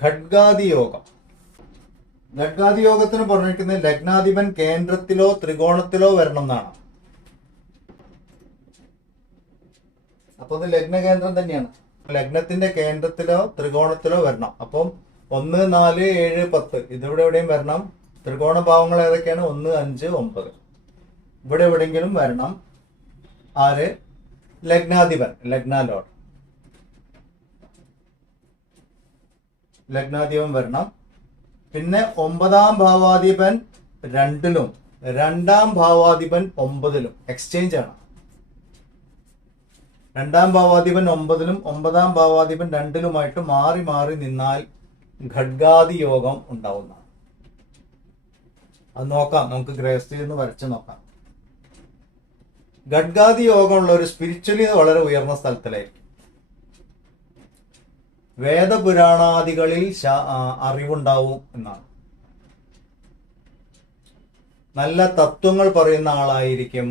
ഖഡ്ഗാദി യോഗം. ഖഡ്ഗാദി യോഗത്തിന് പറഞ്ഞിരിക്കുന്നത് ലഗ്നാധിപൻ കേന്ദ്രത്തിലോ ത്രികോണത്തിലോ വരണം എന്നാണ്. അപ്പൊ ഇത് ലഗ്നകേന്ദ്രം തന്നെയാണ്. ലഗ്നത്തിന്റെ കേന്ദ്രത്തിലോ ത്രികോണത്തിലോ വരണം. അപ്പം 1, 4, 7, 10 ഇതിവിടെ എവിടെയും വരണം. ത്രികോണ ഭാവങ്ങൾ ഏതൊക്കെയാണ്? 1, 5, 9. ഇവിടെ എവിടെയെങ്കിലും വരണം. ആര്? ലഗ്നാധിപൻ, ലഗ്നാലോഡ്, ലഗ്നാധിപൻ വരണം. പിന്നെ 9ാം ഭാവാധിപൻ 2ലും 2ാം ഭാവാധിപൻ 9ലും എക്സ്ചേഞ്ച് ആണ്. 2ാം ഭാവാധിപൻ 9ലും 9ാം ഭാവാധിപൻ 2ലുമായിട്ട് മാറി മാറി നിന്നാൽ ഖഡ്ഗാദി യോഗം ഉണ്ടാവുന്നതാണ്. അത് നോക്കാം, നമുക്ക് ഗ്രഹസ്ഥിതി ഒന്ന് വരച്ച് നോക്കാം. ഖഡ്ഗാദി യോഗമുള്ള ഒരു സ്പിരിച്വലി വളരെ ഉയർന്ന സ്ഥലത്തിലായിരിക്കും. വേദപുരാണാദികളിൽ അറിവുണ്ടാവും എന്നാണ്. നല്ല തത്വങ്ങൾ പറയുന്ന ആളായിരിക്കും.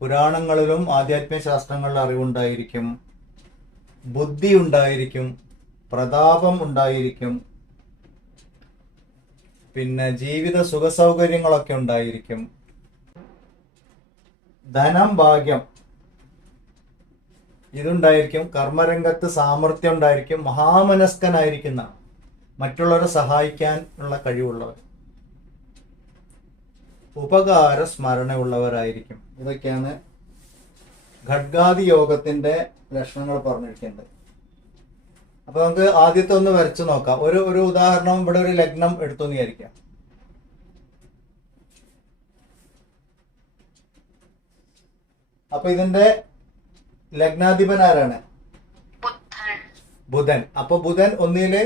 പുരാണങ്ങളിലും ആധ്യാത്മിക ശാസ്ത്രങ്ങളിലും അറിവുണ്ടായിരിക്കും. ബുദ്ധി ഉണ്ടായിരിക്കും. പ്രതാപം ഉണ്ടായിരിക്കും. പിന്നെ ജീവിത സുഖസൗകര്യങ്ങളൊക്കെ ഉണ്ടായിരിക്കും. ധനം, ഭാഗ്യം ഇതുണ്ടായിരിക്കും. കർമ്മരംഗത്ത് സാമർഥ്യം ഉണ്ടായിരിക്കും. മഹാമനസ്കനായിരിക്കുന്ന, മറ്റുള്ളവരെ സഹായിക്കാൻ ഉള്ള കഴിവുള്ളവർ, ഉപകാര സ്മരണയുള്ളവരായിരിക്കും. ഇതൊക്കെയാണ് ഖഡ്ഗാദി യോഗത്തിന്റെ ലക്ഷണങ്ങൾ പറഞ്ഞിരിക്കുന്നത്. അപ്പൊ നമുക്ക് ആദ്യത്തെ ഒന്ന് വരച്ചു നോക്കാം. ഒരു ഉദാഹരണം, ഇവിടെ ഒരു ലഗ്നം എടുത്തു വിചാരിക്കാം. അപ്പൊ ഇതിന്റെ ലഗ്നാധിപൻ ആരാണ്? ബുധൻ. അപ്പൊ ബുധൻ ഒന്നില്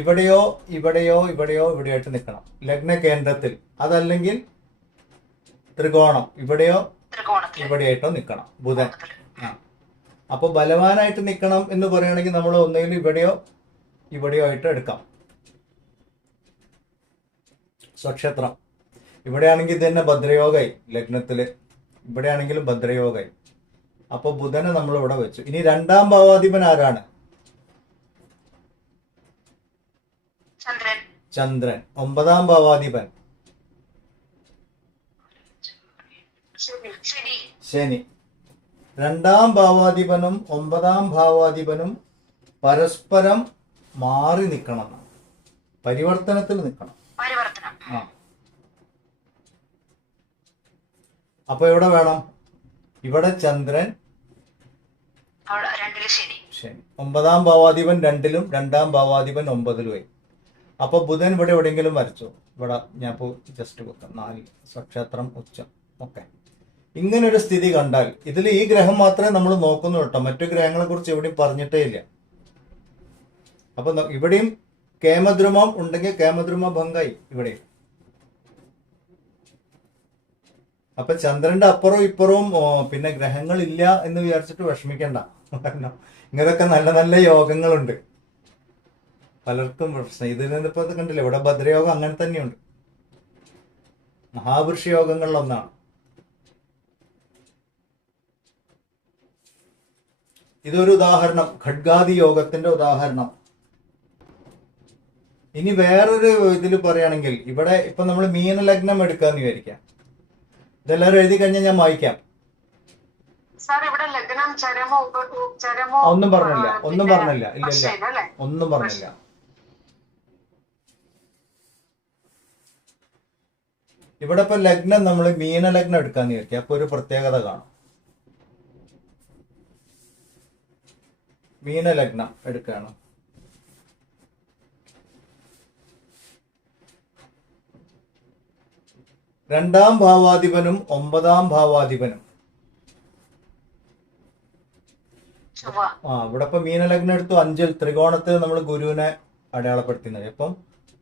ഇവിടെയോ ഇവിടെയോ ഇവിടെയോ ഇവിടെയായിട്ട് നിൽക്കണം, ലഗ്ന കേന്ദ്രത്തിൽ. അതല്ലെങ്കിൽ ത്രികോണം ഇവിടെയോ ഇവിടെയായിട്ടോ നിൽക്കണം ബുധൻ. അപ്പൊ ബലവാനായിട്ട് നിൽക്കണം എന്ന് പറയുകയാണെങ്കിൽ നമ്മൾ ഒന്നുകിൽ ഇവിടെയോ ഇവിടെയോ ആയിട്ട് എടുക്കാം. സ്വക്ഷേത്രം ഇവിടെയാണെങ്കിൽ ഇത് തന്നെ ഭദ്രയോഗായി, ലഗ്നത്തില് ഇവിടെയാണെങ്കിലും ഭദ്രയോഗായി. അപ്പൊ ബുധനെ നമ്മൾ ഇവിടെ വെച്ചു. ഇനി 2ാം ഭാവാധിപൻ ആരാണ്? ചന്ദ്രൻ. 9ാം ഭാവാധിപൻ ശനി. 2ാം ഭാവാധിപനും 9ാം ഭാവാധിപനും പരസ്പരം മാറി നിൽക്കണം, പരിവർത്തനത്തിൽ നിൽക്കണം. അപ്പൊ ഇവിടെ വേണം, ഇവിടെ ചന്ദ്രൻ, ശനി. 9ാം ഭാവാധിപൻ 2ലും 2ാം ഭാവാധിപൻ 9ലുമായി. അപ്പൊ ബുധൻ ഇവിടെ എവിടെയെങ്കിലും വരച്ചു. ഇവിടെ ഞാൻ ഇപ്പോൾ ജസ്റ്റ് കുത്താം. 4 സ്വക്ഷേത്രം, ഉച്ചം. ഓക്കെ. ഇങ്ങനൊരു സ്ഥിതി കണ്ടാൽ ഇതിൽ ഈ ഗ്രഹം മാത്രമേ നമ്മൾ നോക്കുന്നു കേട്ടോ, മറ്റു ഗ്രഹങ്ങളെ കുറിച്ച് എവിടെയും പറഞ്ഞിട്ടേ ഇല്ല. അപ്പൊ ഇവിടെയും കേമദ്രുമം ഉണ്ടെങ്കിൽ കേമദ്രുമ ഭംഗായി ഇവിടെയും. അപ്പൊ ചന്ദ്രന്റെ അപ്പുറവും ഇപ്പുറവും പിന്നെ ഗ്രഹങ്ങൾ ഇല്ല എന്ന് വിചാരിച്ചിട്ട് വിഷമിക്കണ്ട. കാരണം ഇങ്ങനൊക്കെ നല്ല നല്ല യോഗങ്ങളുണ്ട്. പലർക്കും പ്രശ്നം ഇതിൽ നിന്നിപ്പോ ഇത് കണ്ടില്ല, ഇവിടെ ഭദ്രയോഗം അങ്ങനെ തന്നെയുണ്ട്. മഹാപുരുഷ യോഗങ്ങളിലൊന്നാണ്. ഇതൊരു ഉദാഹരണം, ഖഡ്ഗാദി യോഗത്തിന്റെ ഉദാഹരണം. ഇനി വേറൊരു ഇതിൽ പറയുകയാണെങ്കിൽ, ഇവിടെ ഇപ്പൊ നമ്മൾ മീനലഗ്നം എടുക്കാന്ന് വിചാരിക്കാം. ഇതെല്ലാവരും എഴുതി കഴിഞ്ഞാൽ ഞാൻ വായിക്കാം. ഒന്നും പറഞ്ഞില്ല, ഒന്നും പറഞ്ഞില്ല, ഇല്ല ഇല്ല, ഒന്നും പറഞ്ഞില്ല. ഇവിടെ ഇപ്പൊ ലഗ്നം നമ്മൾ മീനലഗ്നം എടുക്കാന്ന് വിചാരിക്കാം. അപ്പൊ ഒരു പ്രത്യേകത കാണും. മീനലഗ്നം എടുക്കുകയാണ്. രണ്ടാം ഭാവാധിപനും 9ാം ഭാവാധിപനും ഇവിടെ ഇപ്പൊ മീനലഗ്നം എടുത്തു. 5ൽ ത്രികോണത്തിൽ നമ്മൾ ഗുരുവിനെ അടയാളപ്പെടുത്തുന്നത്. അപ്പം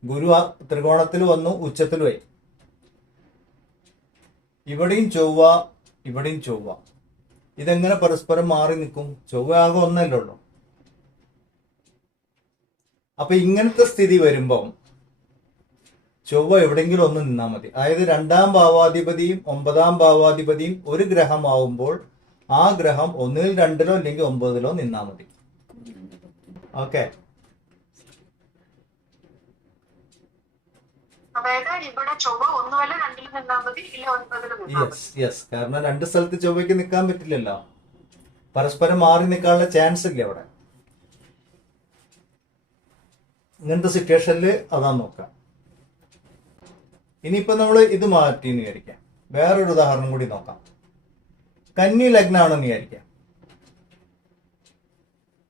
ഗുരു ത്രികോണത്തിൽ വന്നു, ഉച്ചത്തിലുമായി. ഇവിടെയും ചൊവ്വ, ഇവിടെയും ചൊവ്വ. ഇതെങ്ങനെ പരസ്പരം മാറി നിൽക്കും? ചൊവ്വ ആകെ ഒന്നല്ലേ ഉള്ളൂ. അപ്പൊ ഇങ്ങനത്തെ സ്ഥിതി വരുമ്പം ചൊവ്വ എവിടെയെങ്കിലും ഒന്ന് നിന്നാൽ മതി. അതായത് 2ാം ഭാവാധിപതിയും 9ാം ഭാവാധിപതിയും ഒരു ഗ്രഹമാവുമ്പോൾ ആ ഗ്രഹം ഒന്നിൽ 2ലോ അല്ലെങ്കിൽ 9ലോ നിന്നാൽ മതി. ഓക്കെ. യെസ് യെസ്, കാരണം രണ്ട് സ്ഥലത്ത് ചൊവ്വയ്ക്ക് നിൽക്കാൻ പറ്റില്ലല്ലോ, പരസ്പരം മാറി നിൽക്കാനുള്ള ചാൻസ് ഇല്ല അവിടെ. ഇങ്ങനത്തെ സിറ്റുവേഷനിൽ അതാ നോക്കാം. ഇനിയിപ്പോ നമ്മൾ ഇത് മാറ്റിന്ന് വിചാരിക്കാം, വേറൊരു ഉദാഹരണം കൂടി നോക്കാം. കന്നി ലഗ്നാണെന്ന് വിചാരിക്കാം.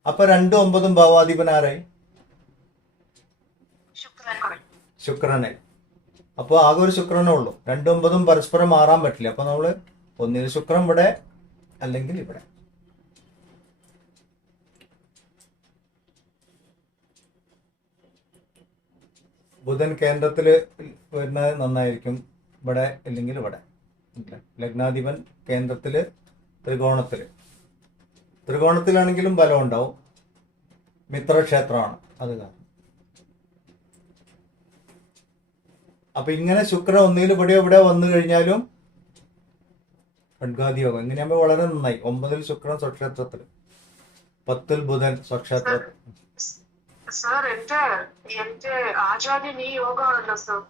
അപ്പൊ 2 9 ഭാവാധിപൻ ആരായി? ശുക്രനായി. അപ്പോൾ ആകെ ഒരു ശുക്രനേ ഉള്ളൂ. 2 9 പരസ്പരം മാറാൻ പറ്റില്ല. അപ്പൊ നമ്മള് ഒന്നിൽ ശുക്രൻ ഇവിടെ അല്ലെങ്കിൽ ഇവിടെ. ബുധൻ കേന്ദ്രത്തിൽ വരുന്നത് നന്നായിരിക്കും, ഇവിടെ അല്ലെങ്കിൽ ഇവിടെ. ലഗ്നാധിപൻ കേന്ദ്രത്തില് ത്രികോണത്തിലാണെങ്കിലും ബലം ഉണ്ടാവും, മിത്രക്ഷേത്രമാണ് അത് കാരണം. അപ്പൊ ഇങ്ങനെ ശുക്രൻ ഒന്നിൽ ഇവിടെ വന്നു കഴിഞ്ഞാലും ഖഡ്ഗാദി യോഗം ഇങ്ങനെയാകുമ്പോൾ വളരെ നന്നായി. 9 ശുക്രൻ സ്വക്ഷേത്രത്തിൽ, 10 ബുധൻ സ്വക്ഷേത്രത്തിൽ. സർ, എന്റെ ആചാര്യൻ ഈ യോഗമാണല്ലോ സർ.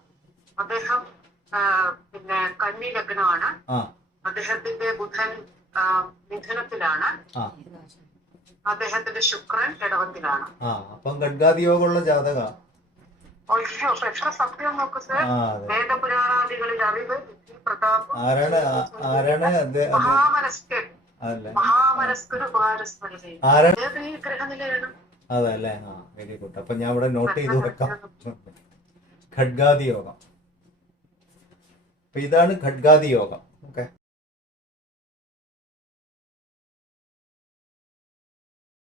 അദ്ദേഹം പിന്നെ കന്നി ലഗ്നമാണ്. അദ്ദേഹത്തിന്റെ ബുധൻ മിഥുനത്തിലാണ്, അദ്ദേഹത്തിന്റെ ശുക്രൻ ഇടവത്തിലാണ്. അപ്പം ഖഡ്ഗാദി യോഗമുള്ള ജാതക. അയ്യോ, എത്ര സത്യം നോക്കൂ സർ. വേദപുരാണാദികളിൽ അറിവ്, പ്രതാപം, മഹാമനസ്കര് ഉപകാരസ്മരണ ഗ്രഹനിലയാണ്. അതല്ലേ, വെരി ഗുഡ്. അപ്പൊ ഞാൻ ഇവിടെ നോട്ട് ചെയ്ത് വെക്കാം. ഖഡ്ഗാദി യോഗം. അപ്പൊ ഇതാണ് ഖഡ്ഗാദി യോഗം. ഓക്കെ.